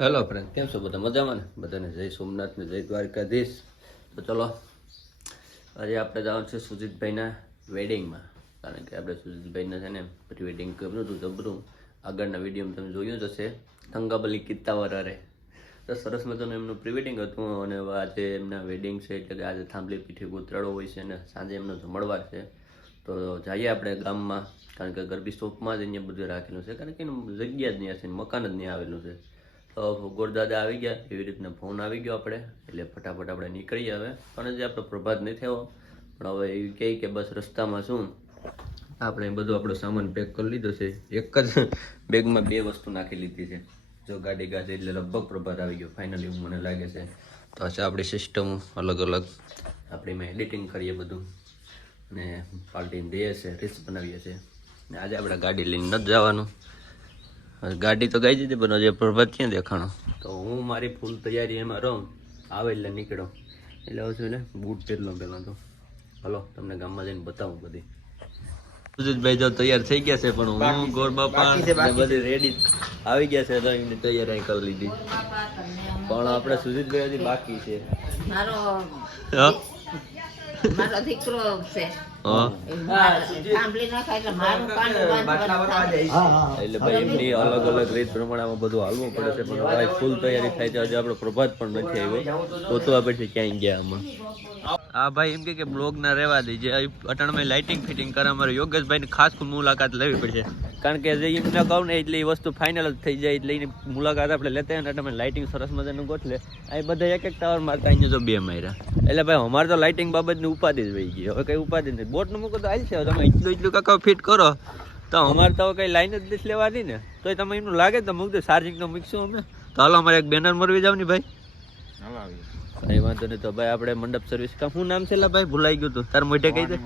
Hello friend, કેમ છો બધા? મજામાં ને? બધાને જય સોમનાથ ને જય દ્વારકાધીશ. તો ચલો આજે આપણે જવાનું છે સુજીતભાઈના વેડિંગમાં, કારણ કે આપણે સુજીતભાઈના છે ને પ્રી વેડિંગ કર્યું હતું જબરું. આગળના વિડીયોમાં તમે જોયું જ હશે, થંગાબલી કિત્તાવર. તો સરસ મજાનું એમનું પ્રી વેડિંગ હતું અને આજે એમના વેડિંગ છે, એટલે કે આજે થાંભલી પીઠી ગોતરાળો હોય છે અને સાંજે એમનો જમણવાર છે. તો જઈએ આપણે ગામમાં, કારણ કે ગરબી સ્ટોપમાં જ અહીંયા બધું રાખેલું છે, કારણ કે એનું જગ્યા જ નહીં છે, મકાન જ નહીં આવેલું છે. તો ગોરદાદા આવી ગયા, એવી રીતના ફોન આવી ગયો આપણે, એટલે ફટાફટ આપણે નીકળીએ હવે. પણ જે આપણો પ્રભાત નહીં થયો, પણ હવે એવી કહે કે બસ રસ્તામાં શું આપણે બધું આપણો સામાન પેક કરી લીધો છે. એક જ બેગમાં 2 વસ્તુ નાખી લીધી છે. જો ગાડી ગાડી એટલે લગભગ પ્રભાત આવી ગયો ફાઇનલી, એવું મને લાગે છે. તો આ છે આપણી સિસ્ટમ અલગ અલગ, આપણે એમાં એડિટિંગ કરીએ બધું અને પાર્ટીને દઈએ છે, રીલ્સ બનાવીએ છીએ. અને આજે આપણે ગાડી લઈને નથી જવાનું, ગાડી તો ગાઈ દીધી, પણ હજી પ્રભાત ક્યાં દેખાણો. તો હું મારી ફૂલ તૈયારી એમાં રહું, આવે એટલે નીકળો. એટલે હવે છું ને બૂટ પહેરલો પહેલાં તો. હલો, તમને ગામમાં જઈને બતાવું બધી. સુજીતભાઈ જો તૈયાર થઈ ગયા છે, પણ હું ગોર બાપા બધી રેડી આવી ગયા છે, તો એમની તૈયારી કરી લીધી. પણ આપણે સુજીતભાઈ હજી બાકી છે. મારો દીકરો છે. એટલે ભાઈ એમની અલગ અલગ રીત પ્રમાણે બધું હાલવું પડે છે, પણ ભાઈ ફૂલ તૈયારી થાય છે. આજે આપણો પ્રભાત પણ નથી આવ્યો, ગોતવા પડશે ક્યાંય ગયા આમાં. હા ભાઈ એમ કે બ્લોગ ના રહેવા દે, જે અટાણમાં લાઇટિંગ ફિટિંગ કરે અમારે યોગેશભાઈ ની ખાસ મુલાકાત લેવી પડશે, કારણ કે જે એમને કહું ને એટલે એ વસ્તુ ફાઇનલ જ થઈ જાય. એટલે એની મુલાકાત આપણે લેતા હોય ને અટાણમાં લાઇટિંગ સરસ મજાનું ગોઠલે. આ બધા એક ટાવર મારતા અહીંયા જો 2 માર્યા. એટલે ભાઈ અમારે તો લાઇટિંગ બાબતની ઉપાધિ જ વહી ગઈ, હવે કઈ ઉપાધિ નથી. બોટનું મૂકો તો હાલ છે, તમે એટલું કાકા ફિટ કરો તો અમારે તો કઈ લાઈન જ નથી લેવાની ને. તો તમે એમનું લાગે તો મૂક દે, ચાર્જિંગ તો મૂકશું અમે. તો હાલો અમારે એક બેનર મરવી જાવ ને ભાઈ. કઈ વાંધો નહીં. તો ભાઈ આપણે મંડપ સર્વિસ કા શું નામ છે ભાઈ, ભૂલાઈ ગયું તું, તાર મોઢે કહી દે.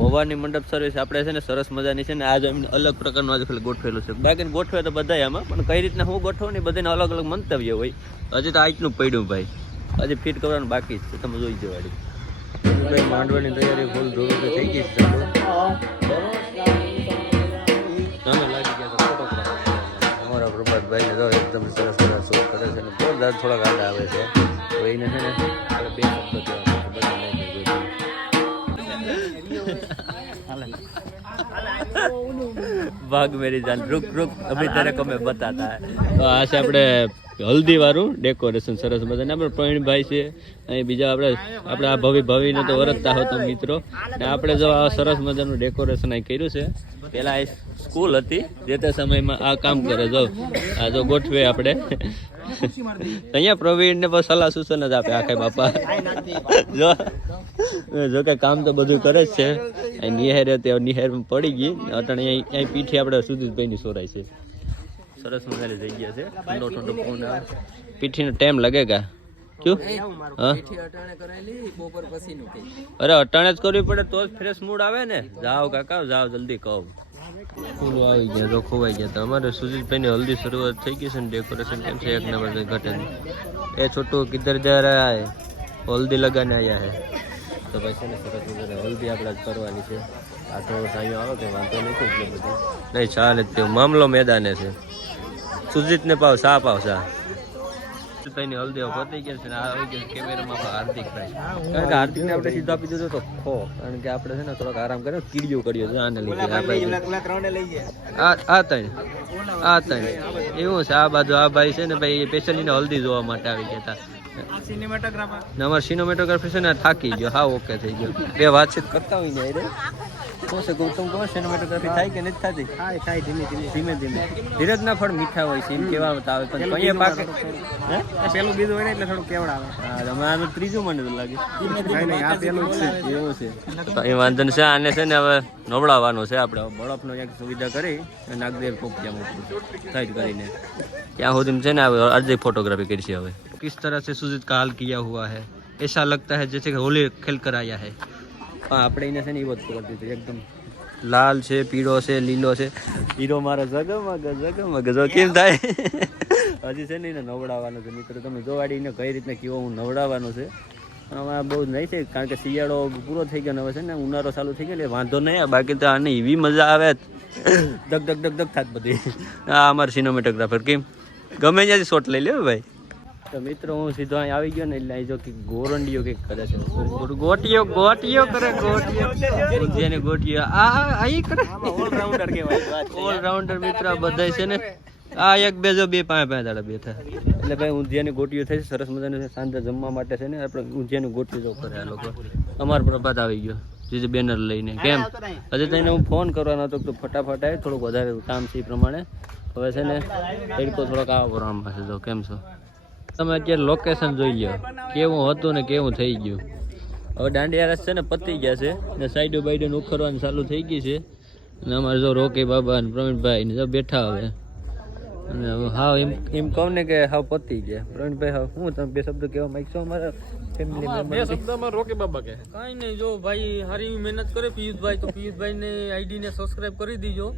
ભવાની મંડપ સર્વિસ આપણે છે ને સરસ મજાની છે ને. આજે એમને અલગ પ્રકારનું આજે ખાલી ગોઠવેલું છે, બાકી ગોઠવે તો બધા આમાં, પણ કઈ રીતના હું ગોઠવું ને બધાને અલગ અલગ મંતવ્ય હોય. હજી તો આટલું પડ્યું ભાઈ, હજી ફિટ કરવાનું બાકી છે, તમે જોઈ જવાડી. ભાઈ માંડવાની તૈયારી ફૂલ જોરો થઈ ગઈ છે. અમે લાગી ગયા ફોટોગ્રાફ અમારા પ્રભાતભાઈ ને તો એકદમ સરસ સરસ શૂટ કરે છે, જોરદાર થોડાક આડા આવે છે. તો એને છે ને આપણે 2 શબ્દ ભાગ મેરી જાન રૂક રૂક અભી તેરે કો મેં બતાતા હૈ. તો આ છે આપણે હલ્દી વાળું ડેકોરેશન સરસ મજાને. આપણે પ્રવીણભાઈ છે અહીં, બીજા આપણે આ ભવીને તો વરતતા હતો મિત્રો. ને આપણે જો આ સરસ મજાનું ડેકોરેશન અહીં કર્યું છે. પહેલાં આ સ્કૂલ હતી, જે તે સમયમાં આ કામ કરે. જો આ જો ગોઠવે આપણે અહીંયા પ્રવીણને બસ સલાહ સૂચન જ આપે આખે બાપા. જો કે કામ તો બધું કરે જ છે. નિહેર હતી, નિહેરમાં પડી ગઈ. અટાણે અહીં પીઠી આપણે સુજીતભાઈની સોરાય છે. સરસ મજાની જગ્યા છે, ઠંડો ઠંડો પવન આવે. પીઠીનો ટાઈમ લાગેગા ક્યું? હા અરે અટાણે જ કરવી પડે તો જ ફ્રેશ મૂડ આવે ને. જાઓ કાકા જાઓ, જલ્દી કહો. ફૂલો આવી ગયા, જો ખોવાઈ ગયા. તો અમારે સુજીતભાઈની હલ્દી શરૂઆત થઈ ગઈ છે ને. ડેકોરેશન કેમ છે, 1 નંબર ઘટે. એ છોટું કિધર જા રહા હે, હલ્દી લગાને આયા હે. તો ભાઈ છે ને સરસ મજાની હલ્દી આપણે જ કરવાની છે. આ થોડો સાયો આવે કે વાંધો નથી એટલું બધું નહીં. ચાલે તે મામલો મેદાને છે. સુજીતને પાવ સા સુજીતભાઈની હલ્દી પતી ગયા છે ને. આ આવી ગયા કેમેરામાં હાર્દિકભાઈ, કારણ કે હાર્દિકને આપણે સીધો આપી દીધો તો ખો, કારણ કે આપણે છે ને થોડોક આરામ કર્યો, કીડીઓ કર્યો છે આને લીધે. આપણે આ ત્રણ એવું છે. આ બાજુ આ ભાઈ છે ને ભાઈ પેશન્ટને હલ્દી જોવા માટે આવી ગયા હતા. અમારો સિનેમેટોગ્રાફર છે ને થાકી ગયો, હા ઓકે થઈ ગયો. 2 વાતચીત કરતા હોય ને શું છે ગૌતમ, કહો સિનેમેટોગ્રાફી થાય કે નથી થતી? થાય ધીમે ધીમે. ધીરજ ના ફળ મીઠા હોય છે એમ કહેવામાં આવે, પણ કઈ પાકે પેલું બીજું હોય ને એટલે થોડું કેવડ આવે. હા અમે આનું ત્રીજું મને તો લાગે એવું છે. એ વાંધો છે. આને છે ને હવે નવડાવવાનું છે આપણે. બળફનો એક સુવિધા કરી નાગદેવ પોપિયા સાઈડ કરીને ત્યાં સુધી છે ને અર્ધી ફોટોગ્રાફી કરી છે. હવે किस तरह से सुजीत का हाल किया हुआ है, ऐसा लगता है जैसे कि होली खेल कर आया है. આપણે એને છે ને એ વસ્તુ કરી દીધું, એકદમ લાલ છે, પીળો છે, લીલો છે. હીરો મારો જગમગ જો કેમ થાય. હજી છે ને એને નવડાવવાનું છે મિત્રો. તમે જોવાડીને કઈ રીતના કેવો હું નવડાવવાનું છે. આમાં બહુ નહીં છે, કારણ કે શિયાળો પૂરો થઈ ગયો હવે છે ને ઉનાળો ચાલુ થઈ ગયો એટલે વાંધો નહીં. બાકી તો આને એવી મજા આવે, ધક ધક ધક ધક થાત બધી. આ અમારે સિનેમેટોગ્રાફર કેમ ગમે ત્યાંથી શોટ લઈ લે ભાઈ. તો મિત્રો હું સીધો અહીં આવી ગયો ને એટલે અહીં જો કે ગોરંડીઓ કંઈક કરે છે. ગોટીઓ કરે જેને ગોટીઓ અહીં કરે ઓલરાઉન્ડર કહેવાય. ઓલરાઉન્ડર મિત્ર બધા છે ને આ એક બે જો બે પાંચ દાડા બેઠા એટલે ભાઈ ઊંધિયાની ગોટીઓ થઈ છે સરસ મજાની. સાંજે જમવા માટે છે ને આપણે ઊંધિયાની ગોટીઓ જો કરે આ લોકો. અમારો પ્રભાત આવી ગયો જે બેનર લઈને. કેમ હજી તો એને હું ફોન કરવાનો હતો તો ફટાફટ આવી થોડુંક વધારે કામ છે એ પ્રમાણે. હવે છે ને તડકો થોડોક આવો કરવામાં છે. તો કેમ છો તમે અત્યારે લોકેશન જોઈ લો કેવું હતું ને કેવું થઈ ગયું. હવે દાંડિયા રસ છે ને પતી ગયા છે ને સાઈડો બાઈડો ઉખરવાની ચાલુ થઈ ગઈ છે. અને અમારે જો રોકી બાબા અને પ્રવીણભાઈ ને જો બેઠા હવે. અને હાવ એમ કહું ને કે હાવ પતી ગયા. પ્રવીણભાઈ હાવ હું તમે બે શબ્દ કહેવા માંગશો અમારા ફેમિલી મેમ્બર? બે શબ્દમાં રોકે બાબા કે કાંઈ નહીં. જો ભાઈ હારી મહેનત કરે પિયુષભાઈ તો પિયુષભાઈ ને આઈડી ને સબસ્ક્રાઇબ કરી દીજો.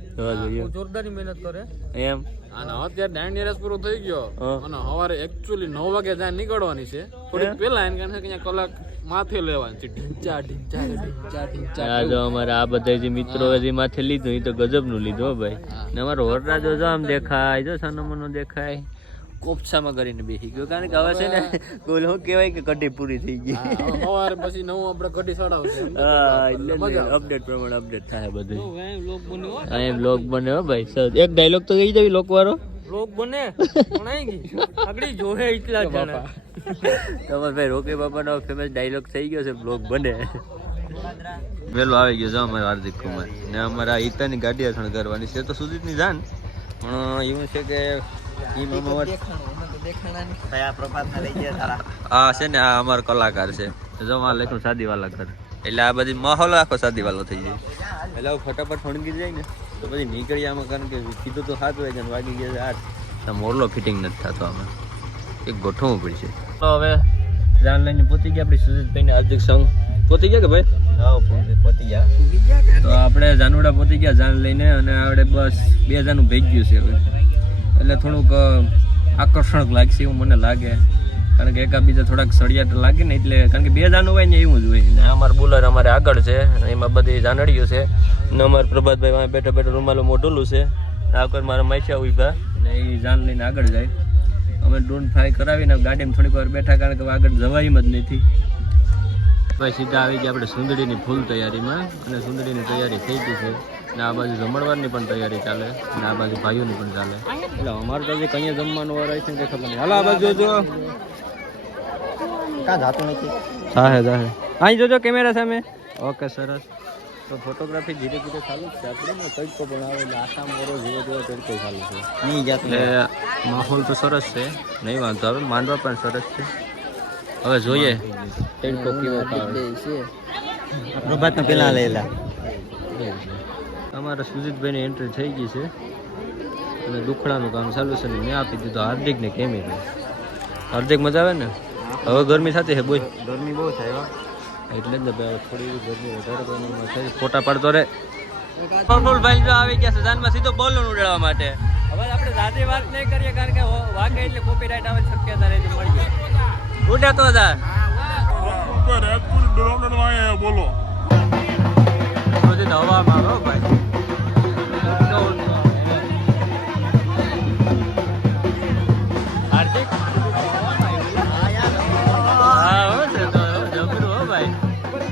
જોરદારી મહેનત કરે એમ. અને અત્યારે દાંડિયા રસ પૂરો થઈ ગયો અને સવારે એકચ્યુઅલી 9 વાગે ત્યાં નીકળવાની છે. થોડીક પેલા એને કારણ કે કલાક માથે લેવાની છે. ઢીંચા ઢીંચા ઢીંચા ઢીંચા. આ જો અમારા આ બધા જે મિત્રો જે માથે લીધું એ તો ગજબનું લીધું હો ભાઈ. ને અમારો વરરાજો જો આમ દેખાય જો સાનોમનો દેખાય કોપસામાં કરીને બેસી ગયો. કારણ કે હવે છે ને બોલ શું કહેવાય કે કઢી પૂરી થઈ ગઈ. સવારે પછી 9 આપણે કઢી ચડાવશે. હા એટલે અપડેટ પ્રમાણે અપડેટ થાય બધું. અહીં બ્લોગ બને હો ભાઈ. એક ડાયલોગ તો કહી દેવી લોક વાળો લોક બને પણ આવી ગઈ આગળ જોહે એટલા જણા. તમારે ભાઈ રોકી બાપાનો ફેમસ ડાયલોગ થઈ ગયો છે બ્લોગ બને. પેલો આવી ગયો છે અમારા હાર્દિક કુમાર ને અમારા ઈતાની ગાડી અથણ કરવાની છે. તો સુજીતની જાન પણ એવું છે કે આ છે ને આ અમારો કલાકાર છે. જો આ લખ્યું શાદીવાલા ઘર એટલે આ બધી માહોલ આખો શાદીવાલો થઈ જાય. એટલે ફટાફટ ફણગી જાય ને તો પછી નીકળી આમાં. કારણ કે કીધું તો 7 વાગ્યા વાગી ગયા 8. મોરલો ફિટિંગ નથી થતો આમાં. એક ગોઠવવું પડશે. તો હવે જાન લઈને પહોંચી ગયા આપણી સુજીતભાઈને હાર્દિક સંગ પહોંચી ગયા કે ભાઈ? હા પહોંચી ગયા. તો આપણે જાનુડા પહોંચી ગયા જાન લઈને અને આપણે બસ 2 જાનું ભેગી ગયું છે હવે. એટલે થોડુંક આકર્ષક લાગશે એવું મને લાગે. કારણ કે એકાબીજા થોડાક સળિયાટ લાગે ને એટલે કારણ કે 2 જાનું હોય ને એવું જ હોય. ને અમારું બોલર અમારે આગળ છે એમાં બધી જાનડીઓ છે ને અમારે પ્રભાતભાઈ બેઠા બેઠા રૂમાલો મોઢુલું છે. આગળ મારા માઇસા ઉભા ને એ જાન લઈને આગળ જાય. અમે ડ્રોન ફ્લાય કરાવીને ગાડીમાં થોડીક વાર બેઠા કારણ કે આગળ જવાય એમ જ નથી. ભાઈ સીધા આવી ગયા આપણે સુંદડીની ફૂલ તૈયારીમાં. અને સુંદડીની તૈયારી થઈ ગઈ છે ને આ બાજુ જમણવારની પણ તૈયારી ચાલે ને આ બાજુ ભાઈઓની પણ ચાલે. એટલે અમારે તો હજી કઈ જમવાનું વાર આવી છે ને ખબર નહીં. હાલો આ બાજુ જોજો કાં જાતું નથી. સાહે જાહે અહીં જોજો કેમેરા સામે. ઓકે સરસ. તો ફોટોગ્રાફી ધીરે ધીરે ચાલુ જ છે આપણે ને તડકો પણ આવે એટલે આખા મોરો જેવો જેવો તડકો ચાલુ છે. નહીં એટલે માહોલ તો સરસ છે નહીં વાંધો આવે. માંડવા પણ સરસ છે. હવે જોઈએ તડકો કેવો આવે છે. પ્રભાતને પેલા લેલા અમારા સુજીતભાઈની એન્ટ્રી થઈ ગઈ છે અને દુખડાનું કામ ચાલુ છે ને મેં આપી દીધું હાર્દિકને કેમેરા. હાર્દિક મજા આવે ને. હવે ગરમી થતી છે બોલ. ગરમી બહુ થાય એટલે જ થોડી ગરમી વધારે પ્રમાણમાં થાય. ફોટા પાડતો રે. ભાઈ જો આવી ગયા છે જાનમાં સીધો બોલનું ઉડાડવા માટે. હવે આપણે જાજી વાત નહીં કરીએ કારણ કે વાગે એટલે કોપીરાઇટ આવે શક્યતા રહે છે. મળી ઉડે તો જા બોલો હવામાં હો ભાઈ. હાર્દિક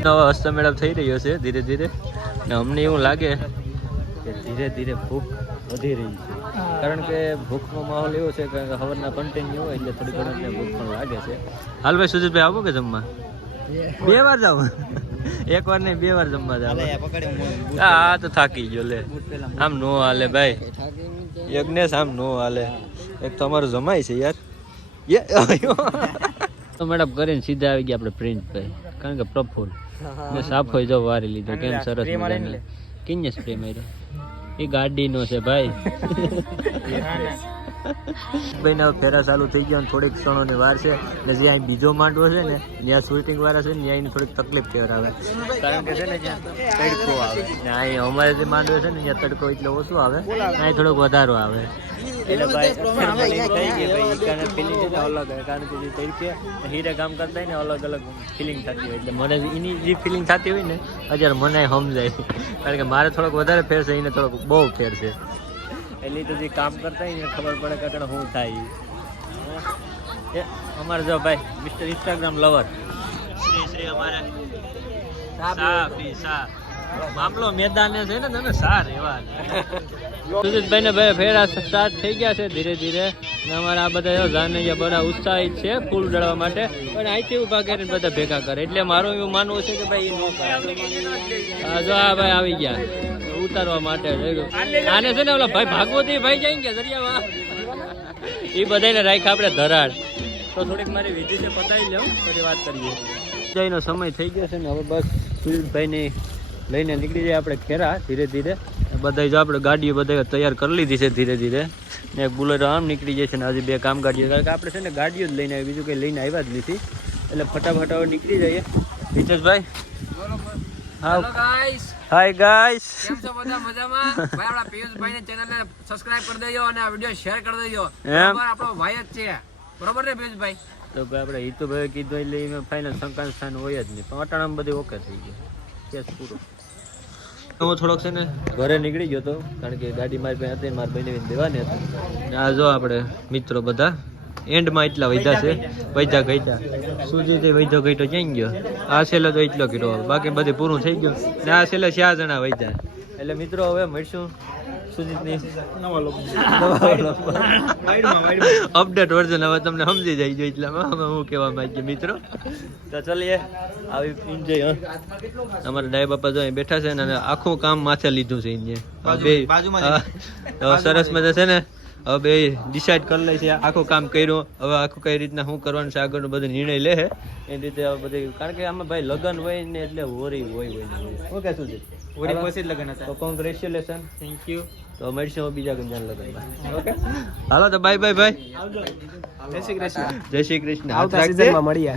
હસ્તમેળાપ થઈ રહ્યો છે ધીરે ધીરે ને અમને એવું લાગે કે ધીરે ધીરે ભૂખ વધી રહી છે. કારણ કે ભૂખનો માહોલ એવો છે કે સવારના કન્ટિન્યુ હોય એટલે થોડી ઘણી ભૂખ પણ લાગે છે. હાલ ભાઈ સુજીતભાઈ આવો કે જમવા? 2 વાર જાવ? 1 વાર નહીં 2 વાર જમવા જાવ? હા તો થાકી ગયો લે. આમ નો હાલે ભાઈ. યજ્ઞેશ આમ નો હાલે. એક તમારું જમાય છે યાર. તો મેડમ કરીને સીધા આવી ગયા આપણે પ્રિન્સભાઈ. કારણ કે પ્રફુલ ને સાફો જો વારી લીધો. કેમ સરસ મજાને કિન્ને સ્પ્રે માર્યો. એ ગાડીનો છે ભાઈ. ભાઈ ના ફેરા ચાલુ થઈ ગયા. થોડીક ક્ષણોની વાર છે ને જે અહીં બીજો માંડવો છે ને ત્યાં શૂટિંગ વાળા છે ને ત્યાં થોડીક તકલીફ કહેવાય. કારણ કે છે ને ત્યાં તડકો આવે ને અહીં અમારે જે માંડવો છે ને ત્યાં તડકો એટલે ઓછો આવે અહીં થોડોક વધારો આવે. એટલે ભાઈ થઈ ગઈ ભાઈ કારણ ફિલિંગ છે ને અલગ હોય. કારણ કે જે તરીકે હીરે કામ કરતા હોય ને અલગ અલગ ફિલિંગ થતી હોય. એટલે મને એની જે ફિલિંગ થતી હોય ને અત્યારે મને સમજાય. કારણ કે મારે થોડોક વધારે ફેર છે એને થોડોક બહુ ફેર છે. એટલે તો જે કામ કરતા હોય ને ખબર પડે કે શું થાય એ અમારે જો ભાઈ મિસ્ટર ઇન્સ્ટાગ્રામ લવર શ્રી અમારે મામલો મેદાને છે ને તમે સાર એવા સુજીતભાઈ ને ભાઈ ફેરા સ્ટાર્ટ થઈ ગયા છે ધીરે ધીરે ને અમારા આ બધા જાનૈયા બધા ઉત્સાહિત છે ફૂલ ઉડાડવા માટે પણ અહીંથી ઉભા કરીને બધા ભેગા કરે એટલે મારું એવું માનવું છે કે ભાઈ જો આ ભાઈ આવી ગયા ઉતારવા માટે આને છે ને ઓલા ભાઈ ભાગવતી ભાઈ જાય કે દરિયામાં એ બધાને રાખ આપણે ધરાડ તો થોડીક મારી વિધિ છે પતાવી લઉં પછી વાત કરીએ જયનો સમય થઈ ગયો છે ને હવે બસ સુજીતભાઈની લઈને નીકળી જાય આપણે ખેરા ધીરે ધીરે બધા જો આપણે ગાડીઓ બધા તૈયાર કરી લીધી છે ધીરે ધીરે ને એક બુલેરો આમ નીકળી જાય છે ને હજી 2 કામ ગાડીઓ કારણ કે આપણે છે ને ગાડીઓ જ લઈને આવી બીજું કંઈ લઈને આવ્યા જ નથી એટલે ફટાફટ હવે નીકળી જઈએ હિતેશભાઈ હા ગાઈસ હાય ગાઈસ કેમ છો બધા મજામાં ભાઈ આપણા પિયુષભાઈ ની ચેનલ ને સબસ્ક્રાઇબ કરી દેજો અને આ વિડિયો શેર કરી દેજો બરાબર આપણો ભાઈ જ છે બરોબર ને પિયુષભાઈ તો ભાઈ આપણે હિતુભાઈ કીધું એટલે એમાં ફાઇનલ શંકાન સ્થાન હોય જ નહીં પણ અટાણામાં બધું ઓકે થઈ ગયું કેસ પૂરો હું થોડોક છે ને ઘરે નીકળી ગયો હતો કારણ કે ગાડી મારી પાસે હતી મારી બહેને દેવાની હતી ને આ જો આપણે મિત્રો બધા એન્ડમાં એટલા વૈધા છે વૈધા ગઈતા સુજીત વૈધો ગઈતો ક્યાં ગયો આ છેલ્લો તો એટલો કીધો બાકી બધું પૂરું થઈ ગયું ને આ છેલ્લે 4 જણા વૈધા એટલે મિત્રો હવે મળશું સુજીતની અપડેટ વર્ઝન હવે તમને સમજી જાય જો એટલામાં અમે હું કહેવા માંગીએ મિત્રો તો ચલીએ આવી એન્જોય અમારા ડાય બાપા જો અહીં બેઠા છે ને અને આખું કામ માથે લીધું છે એને તો સરસ મજા છે ને હવે બે ડિસાઈડ કરી લે છે આખું કામ કર્યું હવે આખું કઈ રીતના શું કરવાનું છે આગળનો બધો નિર્ણય લે છે એ રીતે હવે બધી કારણ કે આમાં ભાઈ લગ્ન હોય ને એટલે હોરી હોય શું કહેશું છે હોરી પછી જ લગ્ન હતા તો કોંગ્રેચ્યુલેશન થેન્ક યુ તો મળીશું બીજા ગંજાન લગ્નમાં ઓકે હાલો તો બાય બાય ભાઈ જય શ્રી કૃષ્ણ જય શ્રી કૃષ્ણ આવતા સીઝનમાં મળીએ